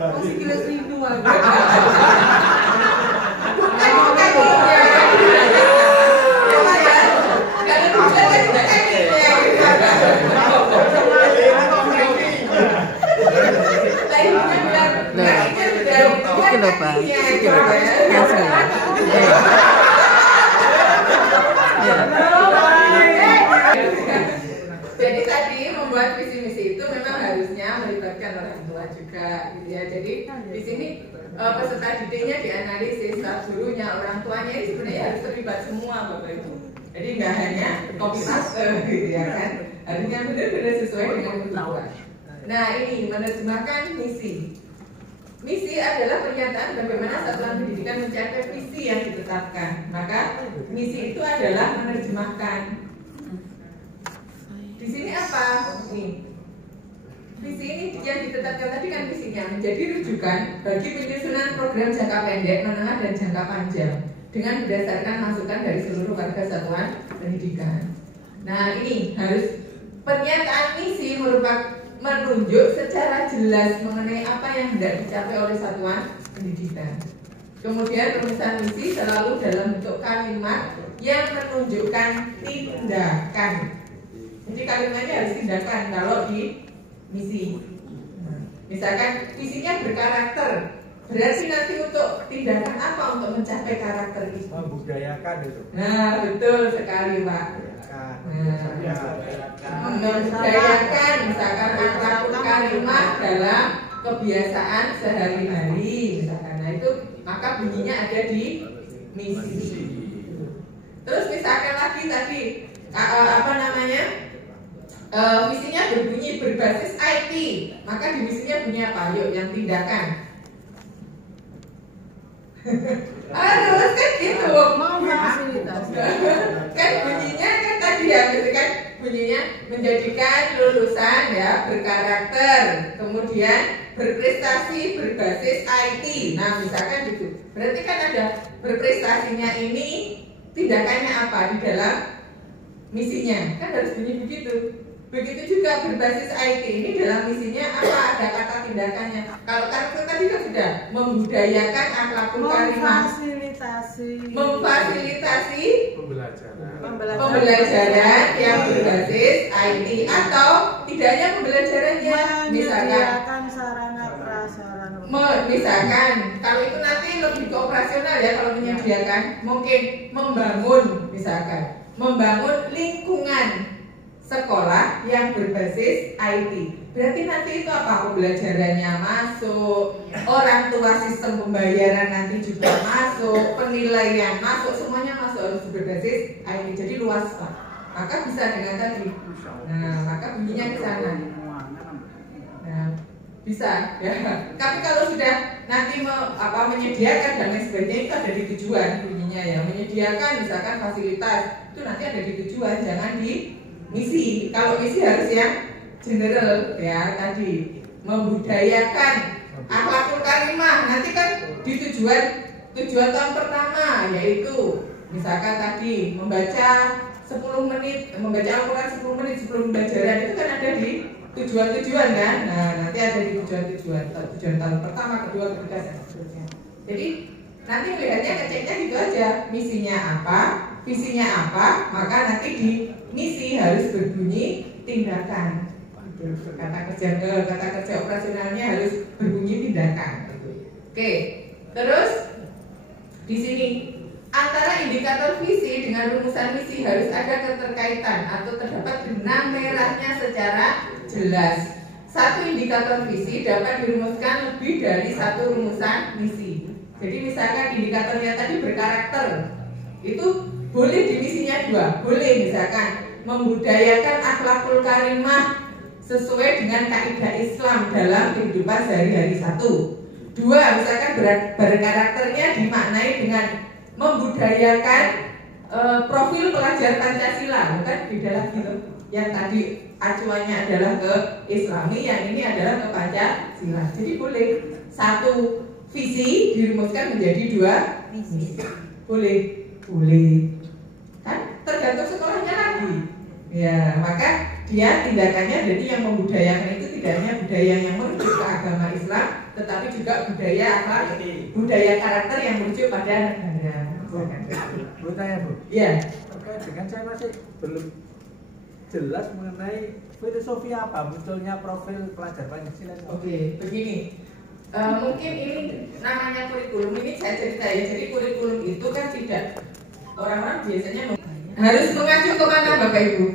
Masih kira seribu aja. Jadi tadi membuat visi misi itu memang harusnya melibatkan orang tua juga, gitu ya. Jadi di sini peserta didiknya dianalisis, staf gurunya, orang tuanya ini sebenarnya harus terlibat semua, Bapak Ibu. Jadi nggak hanya copy paste, gitu ya kan? Harusnya benar-benar sesuai dengan kebutuhan. Nah ini menerjemahkan misi. Misi adalah pernyataan bagaimana satuan pendidikan mencapai visi yang ditetapkan. Maka misi itu adalah menerjemahkan. Di sini apa? Nih, visi ini yang ditetapkan tadi kan visinya menjadi rujukan bagi penyusunan program jangka pendek, menengah dan jangka panjang dengan berdasarkan masukan dari seluruh warga satuan pendidikan. Nah ini harus pernyataan misi merupakan menunjuk secara jelas mengenai apa yang hendak dicapai oleh satuan pendidikan. Kemudian rumusan misi selalu dalam bentuk kalimat yang menunjukkan tindakan. Jadi kalimatnya harus tindakan kalau di misi. Misalkan visinya berkarakter, berarti nanti untuk tindakan apa untuk mencapai karakter itu? Membudayakan itu. Nah betul sekali Pak. Membudayakan misalkan akhlakul karimah dalam kebiasaan sehari-hari misalkan. Nah itu maka bunyinya ada di misi. Terus misalkan lagi tadi visinya berbunyi berbasis IT, maka di misinya bunyi apa? Yuk yang tindakan. Harus kan gitu. Kan bunyinya kan tadi ya, kan bunyinya menjadikan lulusan ya berkarakter, kemudian berprestasi berbasis IT. Nah misalkan gitu. Berarti kan ada berprestasinya ini tindakannya apa di dalam misinya? Kan harus bunyi begitu. Begitu juga berbasis IT ini dalam misinya apa? Ada kata tindakannya. Kalau karakter tadi kan sudah membudayakan akhlakul karimah, memfasilitasi pembelajaran yang berbasis IT, atau tidak hanya pembelajarannya, misalkan sarana prasarana. Misalkan kalau itu nanti lebih ke operasional ya, kalau menyediakan mungkin membangun, misalkan membangun lingkungan sekolah yang berbasis IT. Berarti nanti itu apa? Pembelajarannya masuk, orang tua sistem pembayaran nanti juga masuk, penilaian masuk, semuanya masuk, harus berbasis IT. Jadi luas Pak. Maka bisa dengan tadi. Nah, maka bunyinya ke sana. Nah, bisa ya. Tapi kalau sudah nanti menyediakan dan lain sebagainya, itu ada di tujuan bunyinya ya. Menyediakan misalkan fasilitas, itu nanti ada di tujuan, jangan di misi. Kalau misi harus yang general ya, tadi membudayakan akhlakul karimah. Nanti kan di tujuan tahun pertama yaitu misalkan tadi membaca 10 menit, membaca Al-Quran 10 menit sebelum pembelajaran, itu kan ada di tujuan-tujuan kan. Nah nanti ada di tujuan tahun pertama, kedua, ketiga dan seterusnya. Jadi nanti melihatnya, ngeceknya gitu aja, misinya apa, visinya apa, maka nanti di misi harus berbunyi tindakan. Kata kerja operasionalnya harus berbunyi tindakan. Oke, terus di sini antara indikator visi dengan rumusan misi harus ada keterkaitan atau terdapat benang merahnya secara jelas. Satu indikator visi dapat dirumuskan lebih dari satu rumusan misi. Jadi misalkan indikatornya tadi berkarakter, itu boleh di misinya 2, boleh misalkan membudayakan akhlakul karimah sesuai dengan kaidah Islam dalam kehidupan sehari-hari 1. 2, misalkan berkarakternya dimaknai dengan membudayakan profil pelajar Pancasila, bukan beda lagi loh. Yang tadi acuannya adalah ke Islami, yang ini adalah ke Pancasila. Jadi boleh satu visi dirumuskan menjadi 2 misi. Boleh. Kan tergantung sekolahnya lagi. Ya, maka dia tindakannya jadi yang membudayakan itu tidak hanya budaya yang merujuk ke agama Islam, tetapi juga budaya apa? Budaya karakter yang merujuk pada negara. Bu tanya Bu. Iya. Terkait dengan saya masih belum jelas mengenai filosofi apa munculnya profil pelajar Pancasila. Oke, begini. Mungkin ini namanya kurikulum, ini saya cerita ya. Jadi kurikulum itu kan tidak, orang-orang biasanya harus mengacu kemana Bapak Ibu?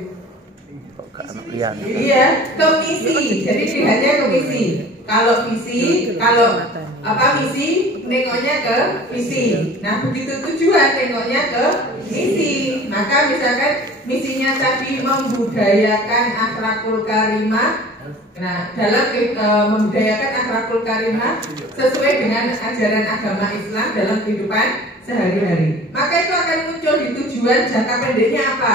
Iya, ke misi. Jadi dilihatnya ke misi. Kalau visi, kalau misi, nengoknya ke visi. Nah begitu tujuan, nengoknya ke misi. Maka misalkan misinya tadi membudayakan akhlakul karimah. Nah, dalam membudayakan akhlakul karimah sesuai dengan ajaran agama Islam dalam kehidupan sehari-hari. Maka itu akan muncul di tujuan jangka pendeknya apa,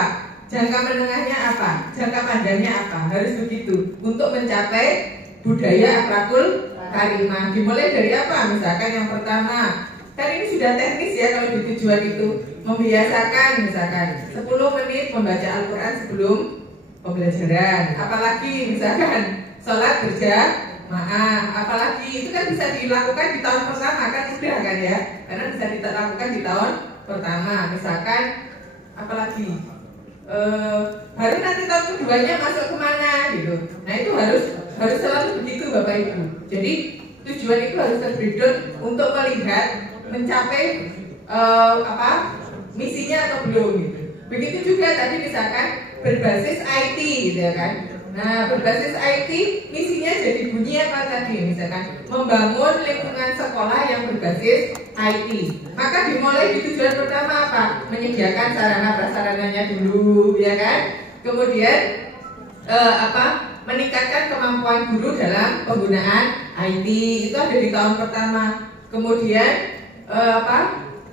jangka menengahnya apa, jangka panjangnya apa. Harus begitu untuk mencapai budaya akhlakul karimah. Dimulai dari apa? Misalkan yang pertama, kan ini sudah teknis ya kalau di tujuan itu, membiasakan misalkan 10 menit membaca Al-Quran sebelum pembelajaran. Apalagi misalkan sholat berjamaah, apalagi itu kan bisa dilakukan di tahun pertama kan sudah kan ya, karena bisa dilakukan di tahun pertama. Misalkan apalagi baru nanti tahun keduanya masuk kemana gitu. Nah itu harus selalu begitu Bapak Ibu. Jadi tujuan itu harus terbreakdown untuk melihat mencapai misinya atau belum gitu. Begitu juga tadi misalkan berbasis IT gitu ya kan. Nah berbasis IT misinya jadi bunyi apa tadi? Misalkan membangun lingkungan sekolah yang berbasis IT. Maka dimulai di tujuan pertama apa? Menyediakan sarana prasarananya dulu ya kan. Kemudian meningkatkan kemampuan guru dalam penggunaan IT. Itu ada di tahun pertama. Kemudian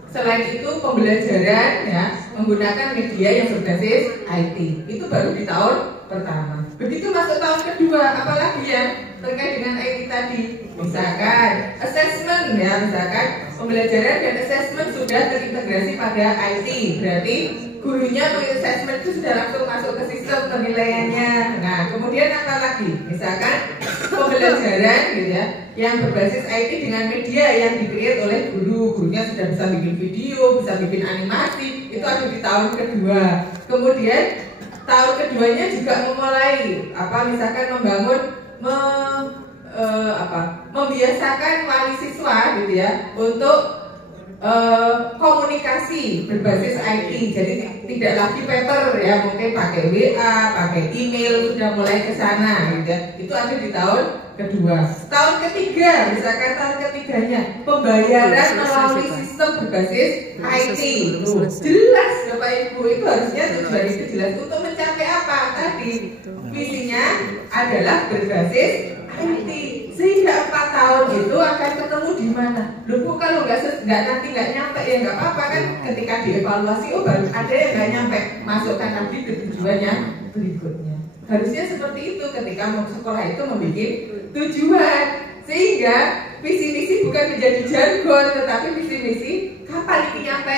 selain itu pembelajaran ya menggunakan media yang berbasis IT. Itu baru di tahun pertama. Begitu masuk tahun kedua, apalagi ya terkait dengan IT tadi. Misalkan assessment ya, misalkan pembelajaran dan assessment sudah terintegrasi pada IT. Berarti gurunya assessment itu sudah langsung masuk ke sistem penilaiannya. Nah, kemudian apa lagi? Misalkan pembelajaran gitu ya, yang berbasis IT dengan media yang di-create oleh guru. Gurunya sudah bisa bikin video, bisa bikin animasi. Itu ada di tahun kedua. Kemudian tahun keduanya juga memulai misalkan membangun membiasakan wali siswa gitu ya untuk komunikasi berbasis IT. Jadi tidak lagi paper ya, mungkin pakai WA, pakai email, sudah mulai ke sana gitu ya. Itu ada di tahun kedua. Tahun ketiga, misalkan tahun ketiganya pembayaran melalui sistem berbasis IT. Jelas Bapak Ibu, itu harusnya tujuan itu jelas untuk mencapai apa tadi? Visinya adalah berbasis IT. Sehingga 4 tahun itu akan ketemu di mana? Loh Bu, kalau nanti nggak nyampe ya nggak apa-apa kan, ketika dievaluasi baru ada yang nggak nyampe, masukkan lagi ke tujuannya berikutnya. Harusnya seperti itu ketika sekolah itu membuat tujuan, sehingga visi misi bukan menjadi jargon, tetapi visi misi kapan ini nyampe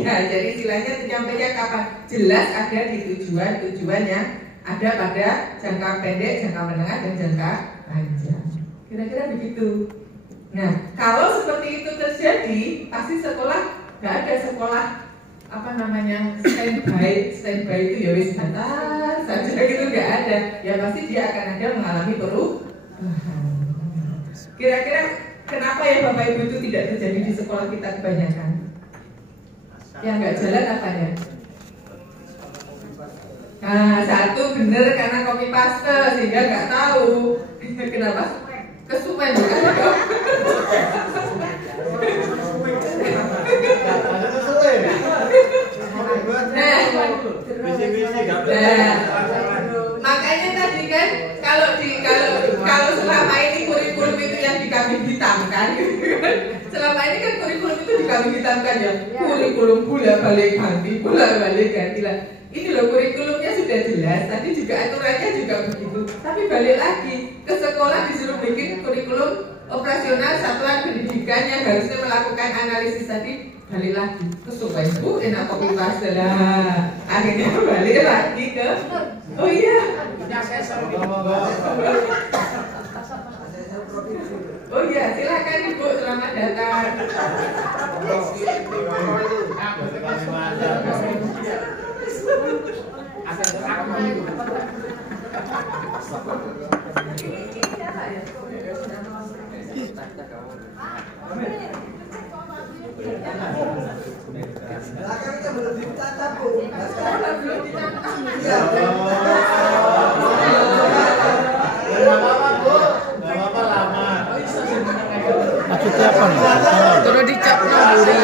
ya, jadi istilahnya nyampainya kapan, jelas ada di tujuan yang ada pada jangka pendek, jangka menengah dan jangka panjang. Kira-kira begitu. Nah, kalau seperti itu terjadi, pasti sekolah nggak ada sekolah standby itu ya wis bentar saja gitu, nggak ada. Ya pasti dia akan ada mengalami perubahan. Kira-kira kenapa ya Bapak Ibu itu tidak terjadi di sekolah kita kebanyakan? Yang nggak jalan apanya? Nah, satu bener karena copy paste sehingga nggak tahu. Kenapa? Kesuwen bukan? Makanya tadi kan kalau selama ini kurikulum itu yang dikambing hitamkan, selama ini kan kurikulum itu dikambing hitamkan ya, kurikulum bolak-balik ganti lah. Ini loh kurikulumnya sudah jelas, tadi juga aturannya juga begitu. Tapi balik lagi ke sekolah disuruh bikin kurikulum operasional satuan pendidikan yang harusnya melakukan analisis tadi, balik lagi ke sobat Bu, enak copy paste lah. Akhirnya balik lagi ke Oh iya, silakan Ibu, selamat datang. Belakangnya belum ditata, Bu. Belum ditata. Iya. Maksudnya apa nih? Terus dicap naburi.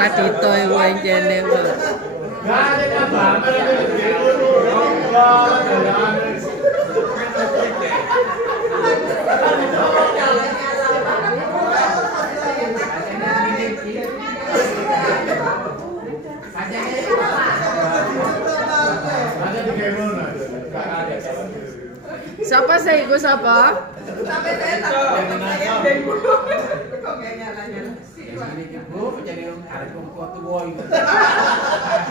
Adito iku encene kok. Siapa sih iku siapa? Sampai saya takut dengan saya dan dulu. Kok nggak nyala-nyala sih? Aduh, saya sampai bingung. Kok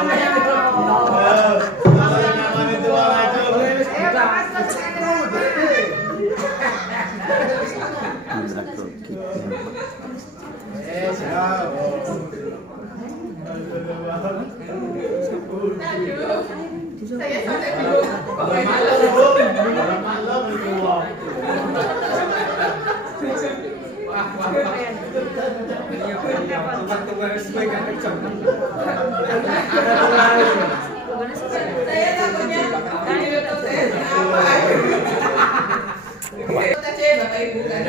nggak nyala? Saya takutnya di YouTube saya apa? Ikut aja ya Bapak Ibu kan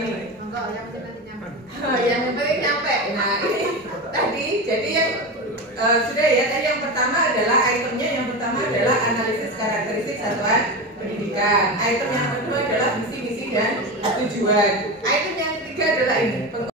ini. Yang penting nyampe. Nah ini tadi jadi yang sudah ya tadi yang pertama adalah itemnya yang pertama adalah analisis karakteristik satuan pendidikan. Item yang kedua adalah visi misi dan tujuan. Item yang ketiga adalah ini.